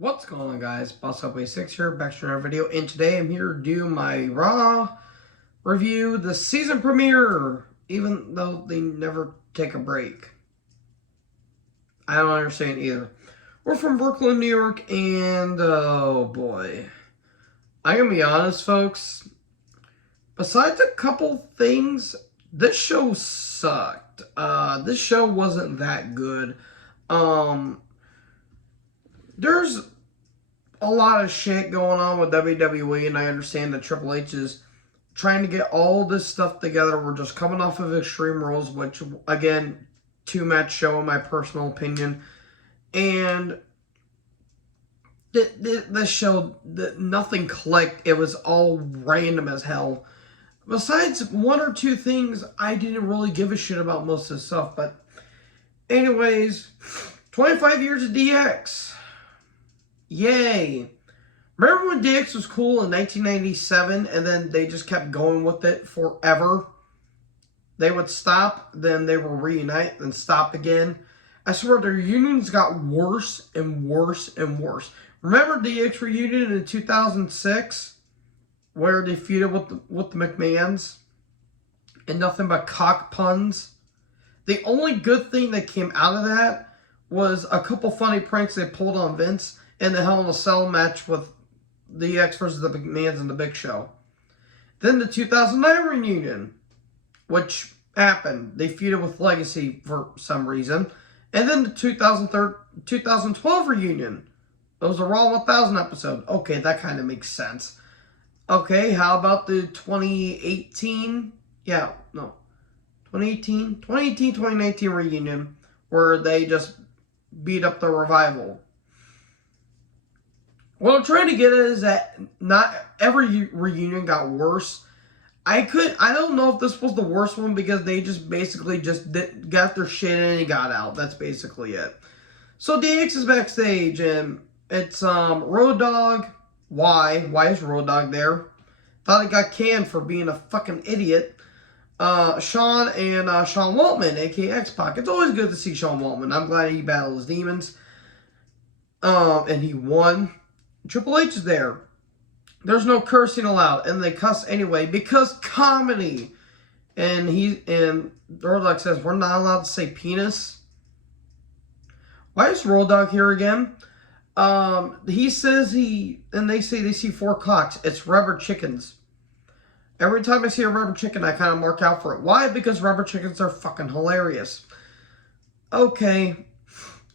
What's going on, guys? Boss Up 6 here, back to another video, and today I'm here to do my Raw review, the season premiere, even though they never take a break. I don't understand either. We're from Brooklyn, New York, and oh boy. I'm gonna be honest, folks. Besides a couple things, this show sucked. This show wasn't that good. There's a lot of shit going on with WWE, and I understand that Triple H is trying to get all this stuff together. We're just coming off of Extreme Rules, which, again, two-match show in my personal opinion. And this show, nothing clicked. It was all random as hell. Besides one or two things, I didn't really give a shit about most of this stuff. But anyways, 25 years of DX. Yay. Remember when DX was cool in 1997 and then they just kept going with it forever? They would stop, then they would reunite, then stop again. I swear their reunions got worse and worse and worse. Remember DX reunion in 2006 where they feuded with the McMahons and nothing but cock puns? The only good thing that came out of that was a couple funny pranks they pulled on Vince in the Hell in a Cell match with the X versus the McMahons and the Big Show. Then the 2009 reunion, which happened. They feuded with Legacy for some reason. And then the 2012 reunion. It was a Raw 1000 episode. Okay, that kind of makes sense. Okay, how about the 2018? 2019 reunion where they just beat up the Revival. What I'm trying to get at is that not every reunion got worse. I don't know if this was the worst one because they just basically got their shit in and got out. That's basically it. So DX is backstage and it's Road Dogg. Why? Why is Road Dogg there? Thought he got canned for being a fucking idiot. Sean and Sean Waltman, aka X-Pac. It's always good to see Sean Waltman. I'm glad he battled his demons. And he won. Triple H is there. There's no cursing allowed, and they cuss anyway because comedy. And Road Dogg says we're not allowed to say penis. Why is Road Dogg here again? He says they say they see 4 cocks. It's rubber chickens. Every time I see a rubber chicken, I kind of mark out for it. Why? Because rubber chickens are fucking hilarious. Okay.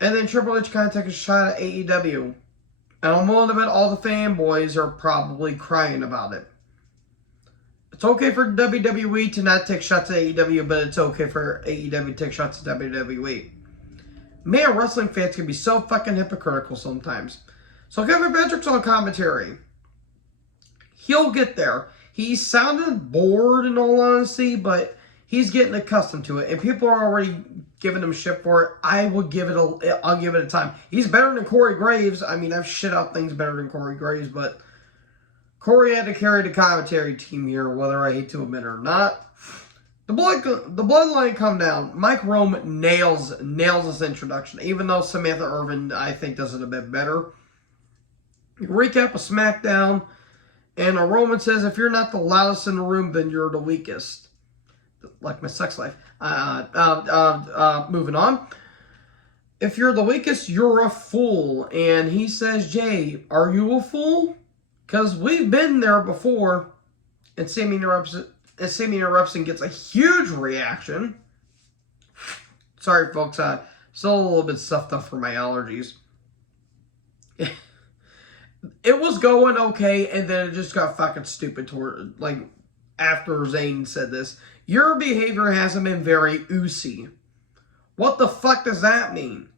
And then Triple H kind of took a shot at AEW. And I'm willing to bet all the fanboys are probably crying about it. It's okay for WWE to not take shots at AEW, but it's okay for AEW to take shots at WWE. Man, wrestling fans can be so fucking hypocritical sometimes. So Kevin Patrick's on commentary. He'll get there. He sounded bored in all honesty, but he's getting accustomed to it. And people are already giving him shit for it. I'll give it a time. He's better than Corey Graves. I mean, I've shit out things better than Corey Graves, but Corey had to carry the commentary team here, whether I hate to admit it or not. The bloodline come down. Mike Rome nails this introduction, even though Samantha Irvin, I think, does it a bit better. Recap of SmackDown, and Roman says, if you're not the loudest in the room, then you're the weakest. Like my sex life. Moving on. If you're the weakest, you're a fool. And he says, Jay, are you a fool? Because we've been there before. And Sammy interrupts and gets a huge reaction. Sorry, folks. Still a little bit stuffed up for my allergies. It was going okay, and then it just got fucking stupid after Zayn said this. Your behavior hasn't been very oozy. What the fuck does that mean?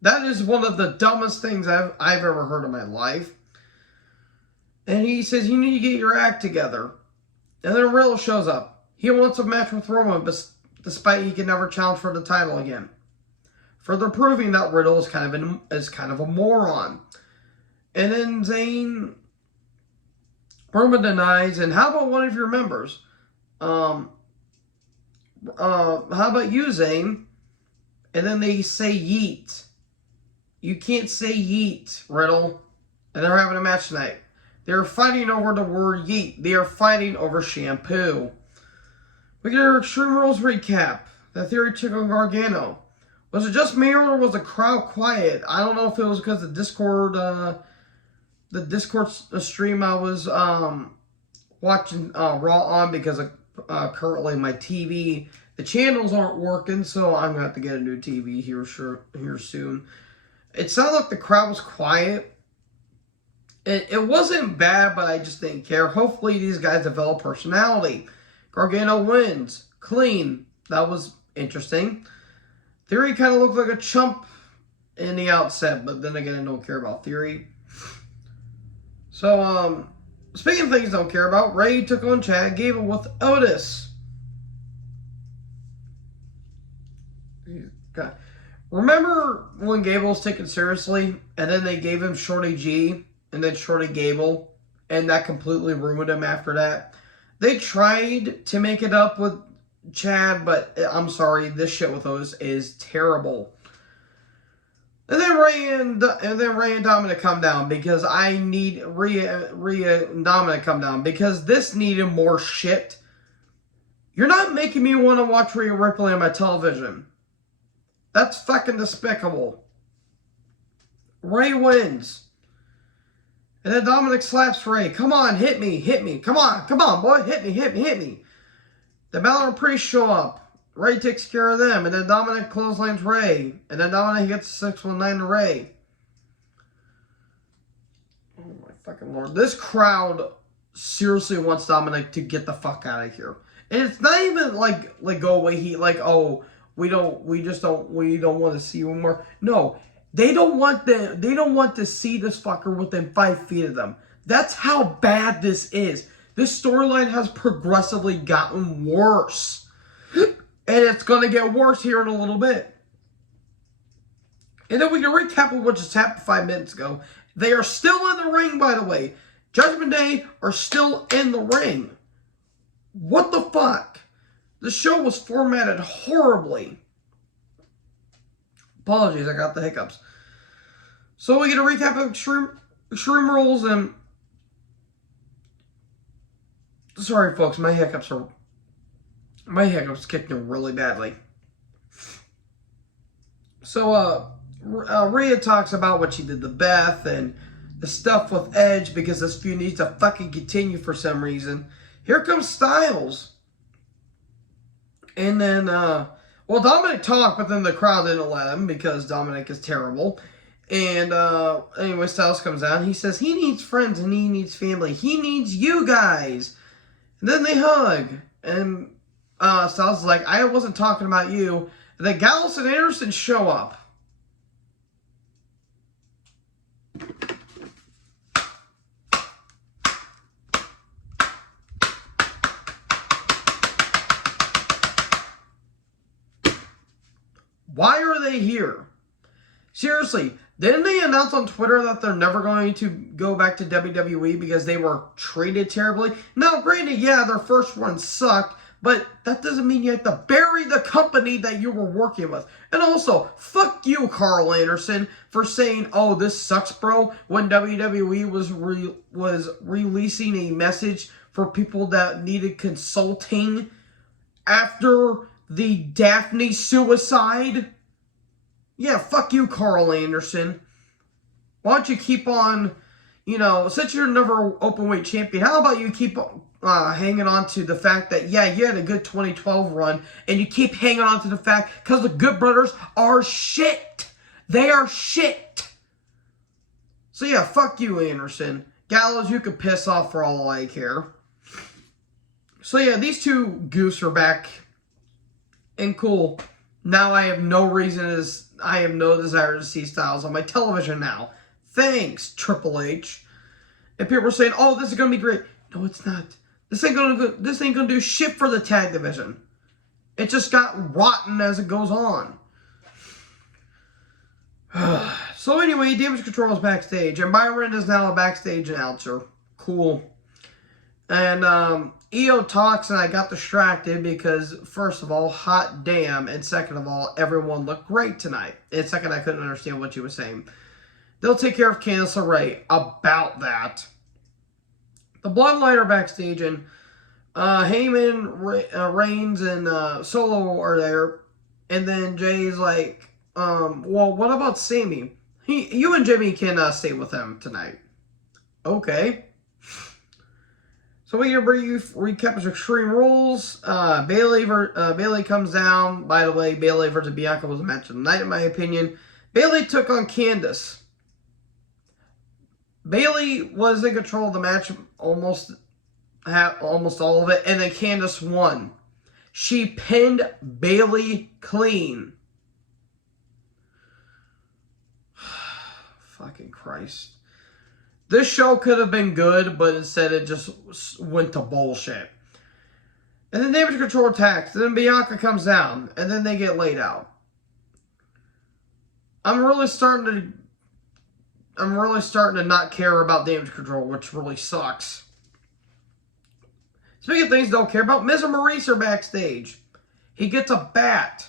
That is one of the dumbest things I've ever heard in my life. And he says, you need to get your act together. And then Riddle shows up. He wants a match with Roman, despite he can never challenge for the title again. Further proving that Riddle is kind of a moron. And then Roman denies, and how about one of your members? How about you, Zayn? And then they say yeet. You can't say yeet, Riddle. And they're having a match tonight. They're fighting over the word yeet. They are fighting over shampoo. We get our Extreme Rules recap. The Theory took on Gargano. Was it just me or was the crowd quiet? I don't know if it was because the Discord stream I was watching Raw on, because currently my TV, the channels aren't working, so I'm gonna have to get a new TV here soon. It sounded like the crowd was quiet. It wasn't bad, but I just didn't care. Hopefully these guys develop personality. Gargano wins. Clean. That was interesting. Theory kind of looked like a chump in the outset, but then again, I don't care about Theory. So, speaking of things I don't care about, Ray took on Chad Gable with Otis. God. Remember when Gable was taken seriously, and then they gave him Shorty G, and then Shorty Gable, and that completely ruined him after that? They tried to make it up with Chad, but I'm sorry, this shit with Otis is terrible. And then Rhea and Dominic come down, because I need Rhea and Dominic come down, because this needed more shit. You're not making me want to watch Rhea Ripley on my television. That's fucking despicable. Ray wins. And then Dominic slaps Ray. Come on, hit me. Come on, boy, hit me. The Balor Priest show up. Ray takes care of them, and then Dominic clotheslines Ray. And then Dominic gets 619 to Ray. Oh my fucking lord. This crowd seriously wants Dominic to get the fuck out of here. And it's not even like go away, we don't want to see you anymore. No. They don't want to see this fucker within 5 feet of them. That's how bad this is. This storyline has progressively gotten worse. And it's going to get worse here in a little bit. And then we can recap what just happened 5 minutes ago. They are still in the ring, by the way. Judgment Day are still in the ring. What the fuck? The show was formatted horribly. Apologies, I got the hiccups. So we get a recap of Extreme Rules, and sorry folks, my hiccups kicked in really badly. So Rhea talks about what she did to Beth and the stuff with Edge, because this feud needs to fucking continue for some reason. Here comes Styles. And then Dominic talked, but then the crowd didn't let him because Dominic is terrible. And anyway, Styles comes out. He says he needs friends and he needs family. He needs you guys. And then they hug. And Styles is like, I wasn't talking about you. And then Gallows and Anderson show up. Why are they here? Seriously, didn't they announce on Twitter that they're never going to go back to WWE because they were treated terribly? Now, granted, yeah, their first run sucked, but that doesn't mean you have to bury the company that you were working with. And also, fuck you, Carl Anderson, for saying, oh, this sucks, bro, when WWE was releasing a message for people that needed consulting after the Daphne suicide. Yeah, fuck you, Carl Anderson. Why don't you keep on, since you're never openweight champion, how about you keep hanging on to the fact that, yeah, you had a good 2012 run, and you keep hanging on to the fact because the Good Brothers are shit. They are shit. So yeah, fuck you, Anderson. Gallows, you could piss off for all I care. So yeah, these two goofs are back. And cool. Now I have no desire to see Styles on my television now. Thanks, Triple H. And people are saying, "Oh, this is gonna be great." No, it's not. This ain't gonna do shit for the tag division. It just got rotten as it goes on. So anyway, Damage Control is backstage, and Byron is now a backstage announcer. Cool. And EO talks, and I got distracted because, first of all, hot damn, and second of all, everyone looked great tonight. And second, I couldn't understand what she was saying. They'll take care of Candice LeRae about that. The Bloodline are backstage, and Heyman, Reigns, and Solo are there. And then Jay's like, well, what about Sammy? You and Jimmy can stay with him tonight. Okay. So we get a brief recap of Extreme Rules. Bayley comes down. By the way, Bayley versus Bianca was a match of the night, in my opinion. Bayley took on Candice. Bayley was in control of the match almost all of it, and then Candice won. She pinned Bayley clean. Fucking Christ. This show could have been good, but instead it just went to bullshit. And then Damage Control attacks. Then Bianca comes down, and then they get laid out. I'm really starting to not care about Damage Control, which really sucks. Speaking of things I don't care about, Miz and Maurice are backstage. He gets a bat.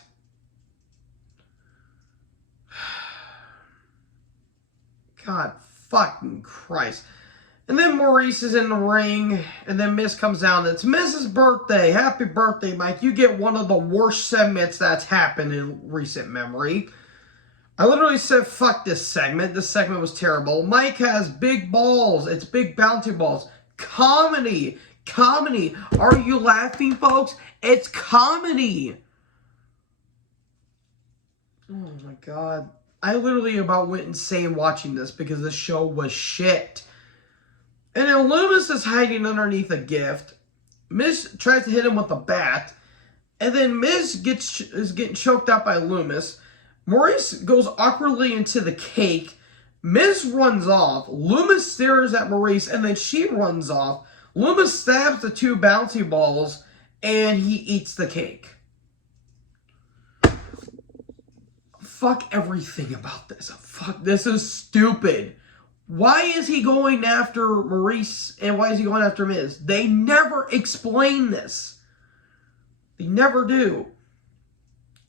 God fucking Christ. And then Maurice is in the ring, and then Miz comes down. It's Miz's birthday. Happy birthday, Mike. You get one of the worst segments that's happened in recent memory. I literally said, fuck this segment. This segment was terrible. Mike has big balls. It's big bounty balls. Comedy. Comedy. Are you laughing, folks? It's comedy. Oh, my God. I literally about went insane watching this because this show was shit. And then Loomis is hiding underneath a gift. Miz tries to hit him with a bat. And then Miz is getting choked out by Loomis. Maurice goes awkwardly into the cake. Miz runs off. Loomis stares at Maurice, and then she runs off. Loomis stabs the two bouncy balls, and he eats the cake. Fuck everything about this. Fuck, this is stupid. Why is he going after Maurice, and why is he going after Miz? They never explain this. They never do.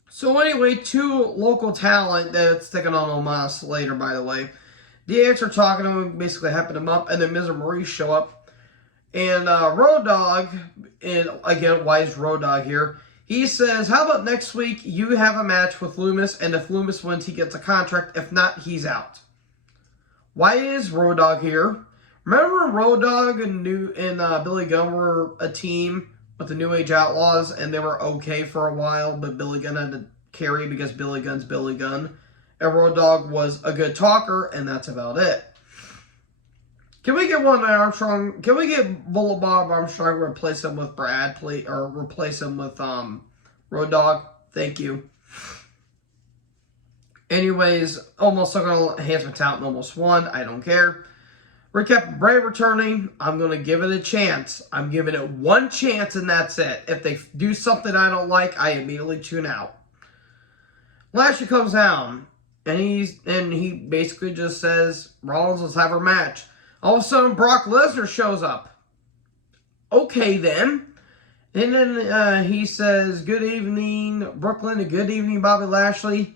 So anyway, two local talent that's taking on Omos later, by the way. DX are talking to him, basically hyping him up, and then Miz and Maurice show up. And Road Dogg, and again, why is Road Dogg here? He says, how about next week you have a match with Loomis, and if Loomis wins, he gets a contract. If not, he's out. Why is Road Dogg here? Remember Road Dogg and Billy Gunn were a team with the New Age Outlaws, and they were okay for a while, but Billy Gunn had to carry because Billy Gunn's Billy Gunn. And Road Dogg was a good talker, and that's about it. Can we get one Armstrong? Can we get Bullet Bob Armstrong, replace him with Brad, please, or replace him with Road Dogg? Thank you. Anyways, almost took on enhancement talent and almost won. I don't care. Recap, Bray returning. I'm going to give it a chance. I'm giving it one chance, and that's it. If they do something I don't like, I immediately tune out. Lashley comes down, and he basically just says, Rollins, let's have our match. All of a sudden, Brock Lesnar shows up. Okay, then. And then he says, good evening, Brooklyn, and good evening, Bobby Lashley.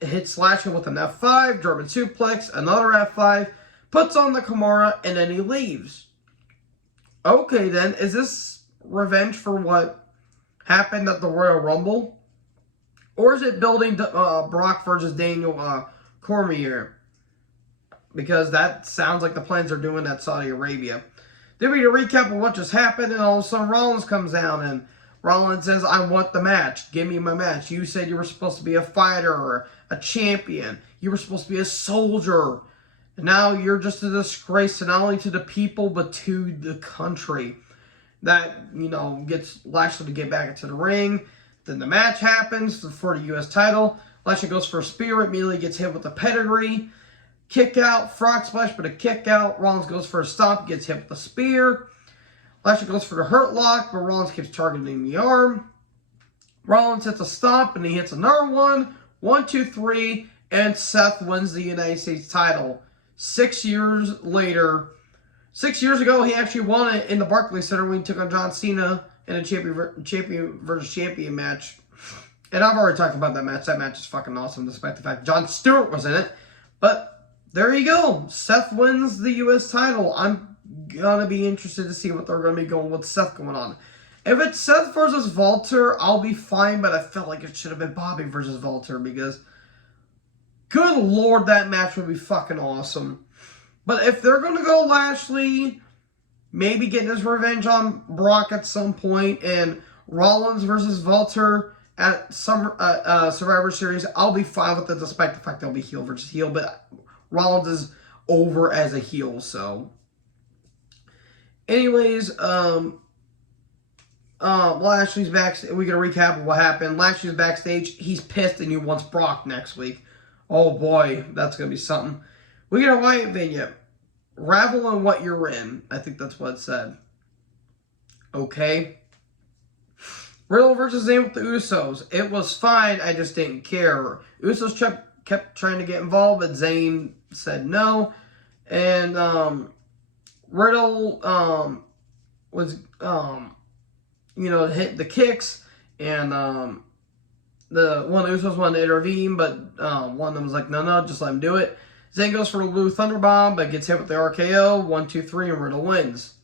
Hits Lashley with an F5, German suplex, another F5, puts on the Kimura, and then he leaves. Okay, then. Is this revenge for what happened at the Royal Rumble? Or is it building Brock versus Daniel Cormier? Because that sounds like the plans they're doing at Saudi Arabia. Then we recap of what just happened, and all of a sudden Rollins comes down, and Rollins says, I want the match. Give me my match. You said you were supposed to be a fighter or a champion. You were supposed to be a soldier. And now you're just a disgrace to not only to the people, but to the country. That, gets Lashley to get back into the ring. Then the match happens for the U.S. title. Lashley goes for a spear, immediately gets hit with a pedigree. Kick out, frog splash, but a kick out. Rollins goes for a stomp, gets hit with a spear. Lashley goes for the hurt lock, but Rollins keeps targeting the arm. Rollins hits a stomp, and he hits another one. 1, 2, 3, and Seth wins the United States title. 6 years later, 6 years ago, he actually won it in the Barclays Center when he took on John Cena in a champion versus champion match. And I've already talked about that match. That match is fucking awesome, despite the fact Jon Stewart was in it. But there you go. Seth wins the U.S. title. I'm gonna be interested to see what they're gonna be going with Seth going on. If it's Seth versus Walter, I'll be fine, but I felt like it should have been Bobby versus Walter because, good lord, that match would be fucking awesome. But if they're gonna go Lashley, maybe getting his revenge on Brock at some point, and Rollins versus Walter at some Survivor Series, I'll be fine with it, despite the fact they'll be heel versus heel. But Rollins is over as a heel, so. Anyways, Lashley's backstage. We gotta recap of what happened. Lashley's backstage. He's pissed and he wants Brock next week. Oh boy, that's gonna be something. We get a Wyatt vignette. Ravel in what you're in. I think that's what it said. Okay. Riddle versus Zayn with the Usos. It was fine. I just didn't care. Usos kept trying to get involved, but Zayn said no. And Riddle was hit the kicks, and the one of the Usos wanted to intervene, but one of them was like, no, just let him do it. Zayn goes for the Blue Thunder Bomb, but gets hit with the RKO. 1, 2, 3, and Riddle wins.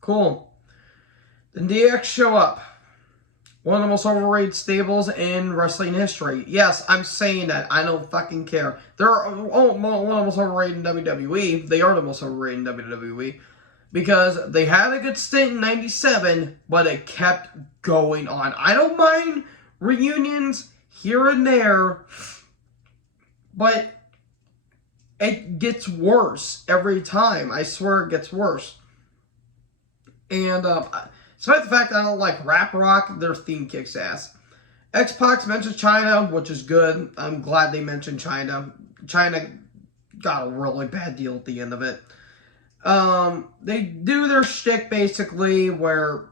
Cool. Then DX show up. One of the most overrated stables in wrestling history. Yes, I'm saying that. I don't fucking care. They're one of the most overrated in WWE. They are the most overrated in WWE. Because they had a good stint in 97, but it kept going on. I don't mind reunions here and there, but it gets worse every time. I swear it gets worse. And despite the fact that I don't like rap rock, their theme kicks ass. X-Pac mentions China, which is good. I'm glad they mentioned China. China got a really bad deal at the end of it. They do their shtick basically where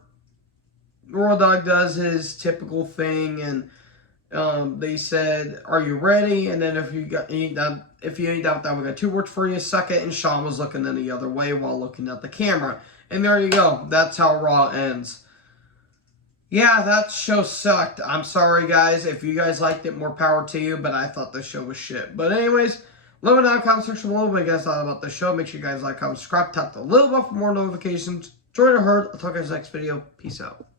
Royal Dog does his typical thing, and they said, "Are you ready?" And then if you ain't done with that, we got 2 words for you. Suck it. And Shawn was looking in the other way while looking at the camera. And there you go. That's how Raw ends. Yeah, that show sucked. I'm sorry, guys. If you guys liked it, more power to you. But I thought the show was shit. But anyways, let me know in the comment section below what you guys thought about the show. Make sure you guys like, comment, subscribe, tap the little bell for more notifications. Join the herd. I'll talk to you guys next video. Peace out.